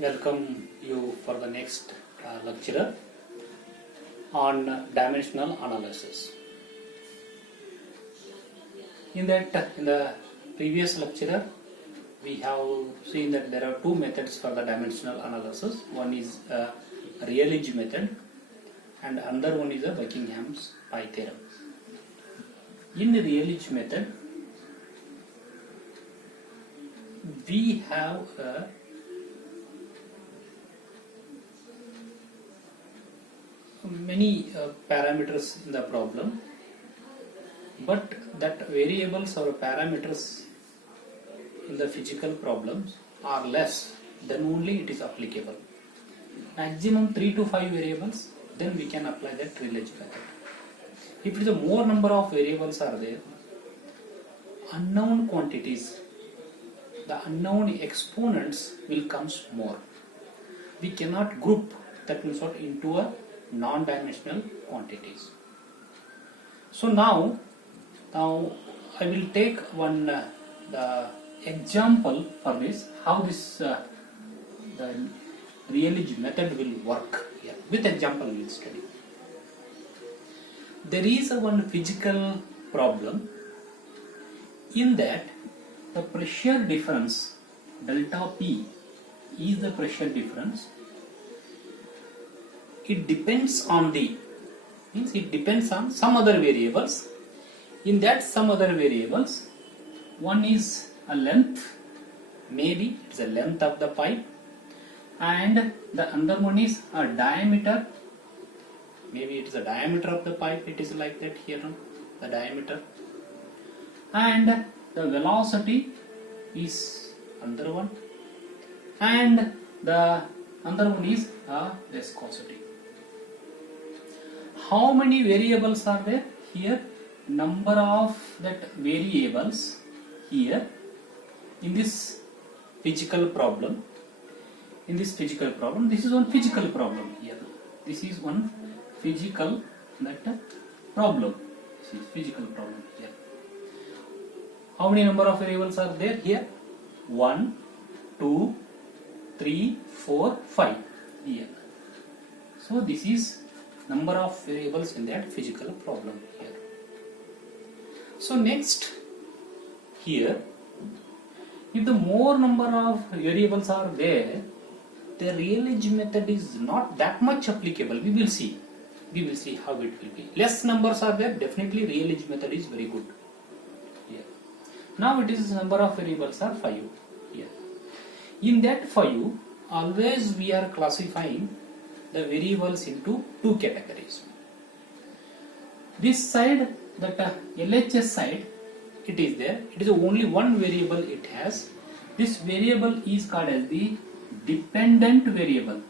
welcome you for the next lecture on dimensional analysis. In the previous lecture, we have seen that there are two methods for the dimensional analysis. One is a Rayleigh method, and another one is a Buckingham's pi theorem. In the Rayleigh method, we have many parameters in the problem, but that variables or parameters in the physical problems are less, then only it is applicable. Maximum 3 to 5 variables, then we can apply that Rayleigh method. If it is a more number of variables are there, unknown quantities, the unknown exponents will comes more. We cannot group that means what into a non-dimensional quantities. So now I will take one the example for this, how this the Rayleigh method will work here. With example we will study. There is one physical problem in that the pressure difference delta P is the pressure difference. It depends on some other variables. In that some other variables, one is a length, maybe it's the length of the pipe, and the other one is a diameter. Maybe it is the diameter of the pipe. It is like that here, the diameter, and the velocity is another one, and the other one is viscosity. How many variables are there here? Number of that variables here in this physical problem. In this physical problem, this is one physical problem here. This is one physical problem. This is physical problem here. How many number of variables are there here? 1, 2, 3, 4, 5 here. So this is number of variables in that physical problem here. So next here, if the more number of variables are there, the Rayleigh method is not that much applicable. We will see how it will be. Less numbers are there, definitely Rayleigh method is very good here. Now it is number of variables are 5 here. In that 5, always we are classifying the variables into two categories. This side, that LHS side, it is there. It is only one variable it has. This variable is called as the dependent variable.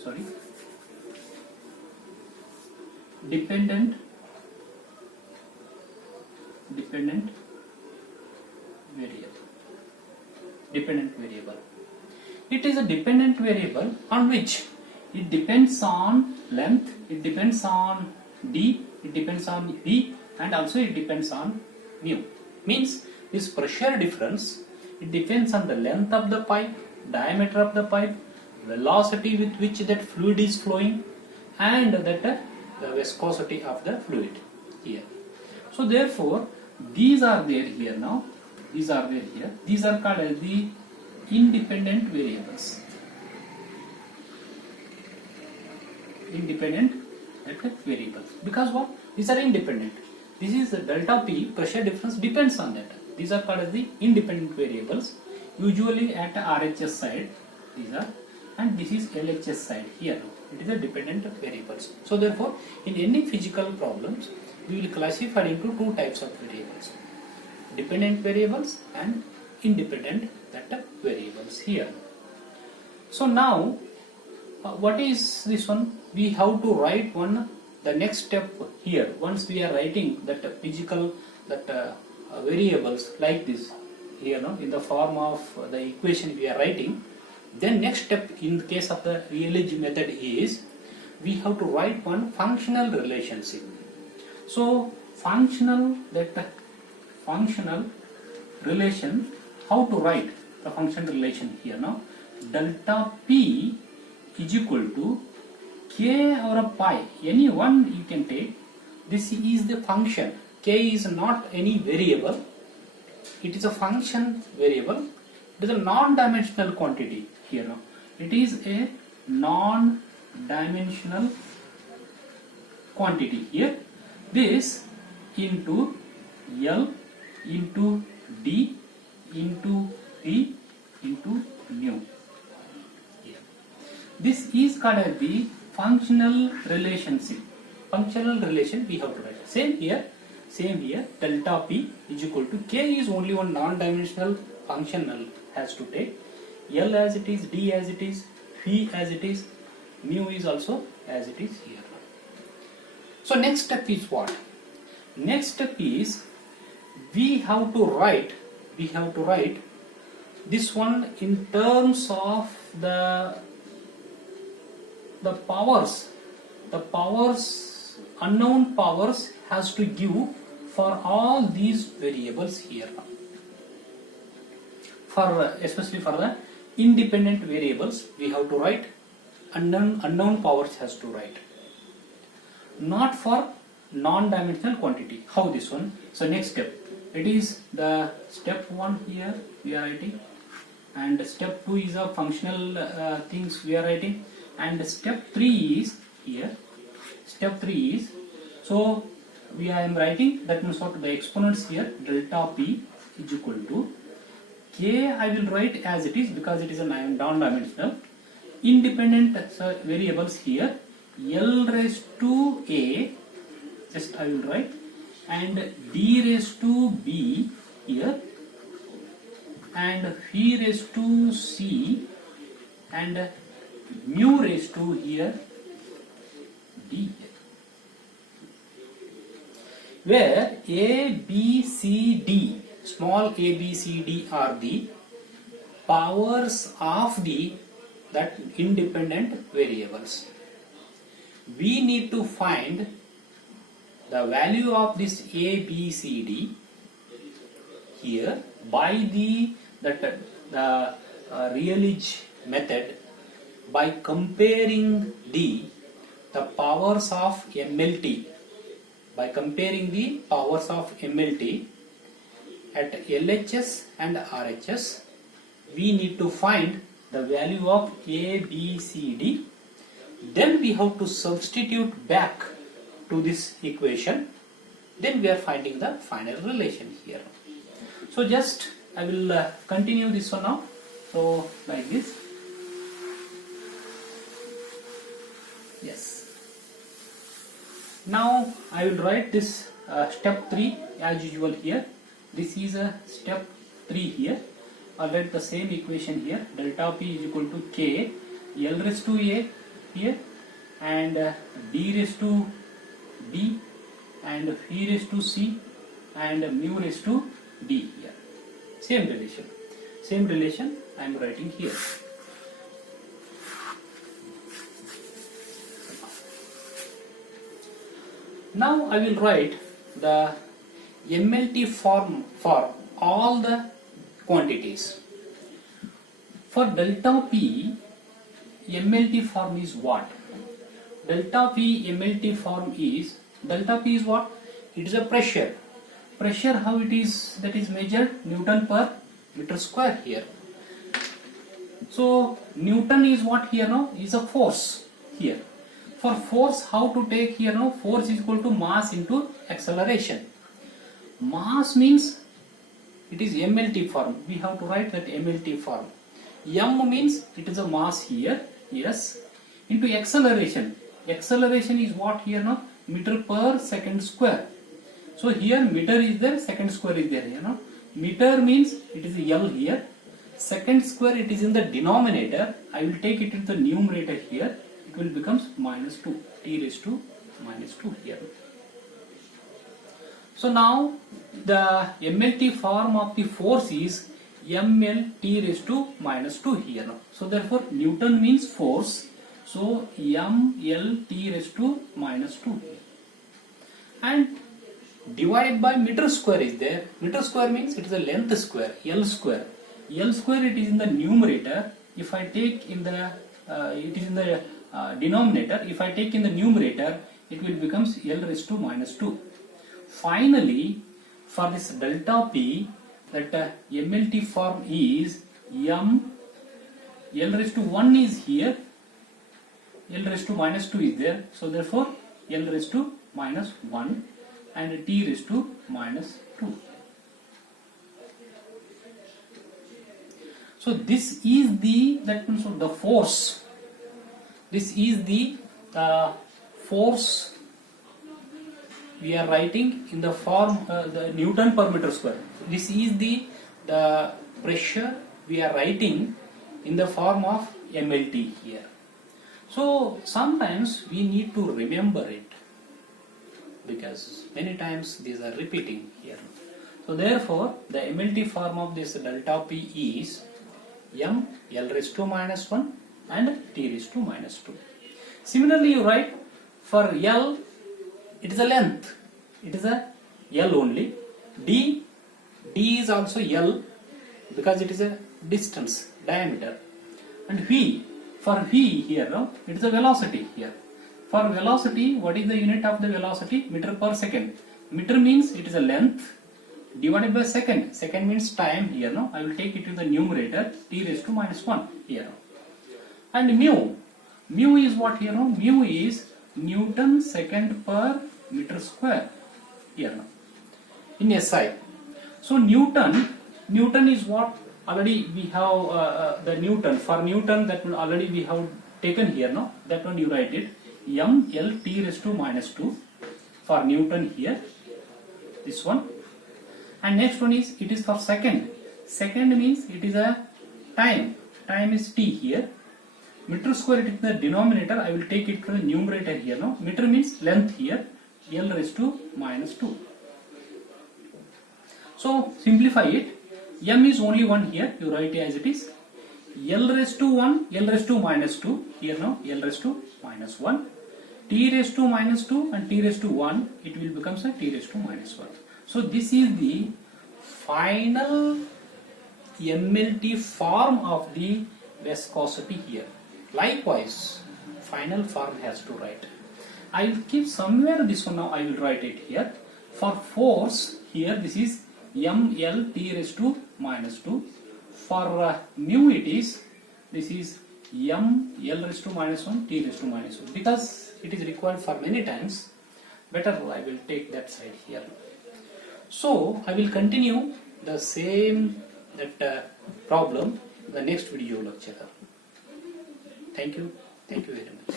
Sorry. Dependent variable. It is a dependent variable on which it depends on length, it depends on D, it depends on V, and also it depends on mu. Means this pressure difference, it depends on the length of the pipe, diameter of the pipe, velocity with which that fluid is flowing, and that the viscosity of the fluid here. So therefore these are there here now. These are there here. These are called as the independent variables. Independent variables. Because what? These are independent. This is the delta P, pressure difference depends on that. These are called as the independent variables. Usually at RHS side, these are, and this is LHS side here. It is a dependent variables. So therefore, in any physical problems, we will classify into two types of variables: dependent variables and independent variables here. So now, what is this one? We have to write the next step here. Once we are writing that physical variables like this here, in the form of the equation we are writing, then next step in the case of the Rayleigh method is we have to write one functional relationship. So functional relation, how to write? the function relation here now. Delta P is equal to K over pi, any one you can take. This is the function. K is not any variable, it is a function variable. It is a non-dimensional quantity here now. It is a non-dimensional quantity here. This into L into D into P into mu. This is called as the functional relationship. Functional relation we have to write. Same here. Delta P is equal to K is only one non-dimensional functional has to take. L as it is, D as it is, P as it is, mu is also as it is here. So next step is what? Next step is we have to write this one in terms of the powers, unknown powers has to give for all these variables here. Especially for the independent variables, we have to write unknown powers has to write. Not for non-dimensional quantity. How this one? So next step, it is the step 1 here we are writing, and step 2 is a functional things we are writing, and step 3 is here. Step 3 is, so I am writing, that means what, the exponents here, delta P is equal to K. I will write as it is because it is a non-dimensional. Independent variables here, L raised to A, just I will write, and D raised to B here, and P raised to C, and mu raised to here D here. Where A, B, C, D, small a, B, C, D are the powers of that independent variables. We need to find the value of this A, B, C, D here by the Rayleigh method, by comparing the powers of MLT. By comparing the powers of MLT at LHS and RHS, we need to find the value of A, B, C, D. Then we have to substitute back to this equation. Then we are finding the final relation here. So just I will continue this one now. So like this. Yes. Now I will write this step 3 as usual here. This is a step 3 here. I'll write the same equation here. Delta P is equal to K, L raised to A here, and D raised to B, and P raised to C, and mu raised to D here. Same relation I am writing here. Now I will write the MLT form for all the quantities. For delta P, MLT form is what? Delta P MLT form is, delta P is what? It is a pressure. Pressure, how it is, that is measured Newton per meter square here. So Newton is what here now? Is a force here. For force, how to take here now? Force is equal to mass into acceleration. Mass means it is MLT form. We have to write that MLT form. M means it is a mass here, yes, into acceleration. Acceleration is what here now? Meter per second square. So here meter is there, second square is there, you know. Meter means it is L here. Second square, it is in the denominator. I will take it into the numerator here. It will becomes -2, t raised to -2 here. So now the MLT form of the force is ML t raised to -2 here now. So therefore Newton means force. So ML t raised to -2 here. And divide by meter square is there. Meter square means it is a length square, L square. L square it is in the numerator. If I take in the it is in the denominator. If I take in the numerator, it will becomes L raised to minus 2. Finally, for this delta P, that MLT form is M L raised to 1 is here, L raised to minus 2 is there, so therefore L raised to minus 1 and T raised to minus 2. So this is the force. This is the force we are writing in the form the Newton per meter square. This is the pressure we are writing in the form of MLT here. So sometimes we need to remember it because many times these are repeating here. So therefore the MLT form of this delta P is M L raised to minus 1 and T raised to minus 2. Similarly you write for L, it is a length, it is a L only. D is also L because it is a distance, diameter. And V, for V here, no, it is a velocity here. For velocity, what is the unit of the velocity? Meter per second. Meter means it is a length divided by second. Second means time here, no. I will take it to the numerator, T raised to minus 1 here. And mu is what here, no? Mu is Newton second per meter square here, no, in SI. So Newton is what already we have the Newton. For Newton, that one already we have taken here, no? That one you write it M L T raised to minus 2 for Newton here, this one. And next one is, it is for second. Second means it is a time. Time is T here. Meter square, it is the denominator. I will take it to the numerator here, no? Meter means length here, L raised to minus 2. So simplify it. M is only 1 here, you write it as it is. L raised to 1, L raised to minus 2 here, now L raised to minus 1. T raised to minus 2 and T raised to 1, it will become a T raised to minus 1. So this is the final MLT form of the viscosity here. Likewise, final form has to write. I will keep somewhere this one, now I will write it here. For force here, this is ML T raised to minus 2. For mu it is, this is M L raised to minus 1 T raised to minus 1. Because it is required for many times, better I will take that side here. So I will continue the same problem in the next video lecture. Thank you very much.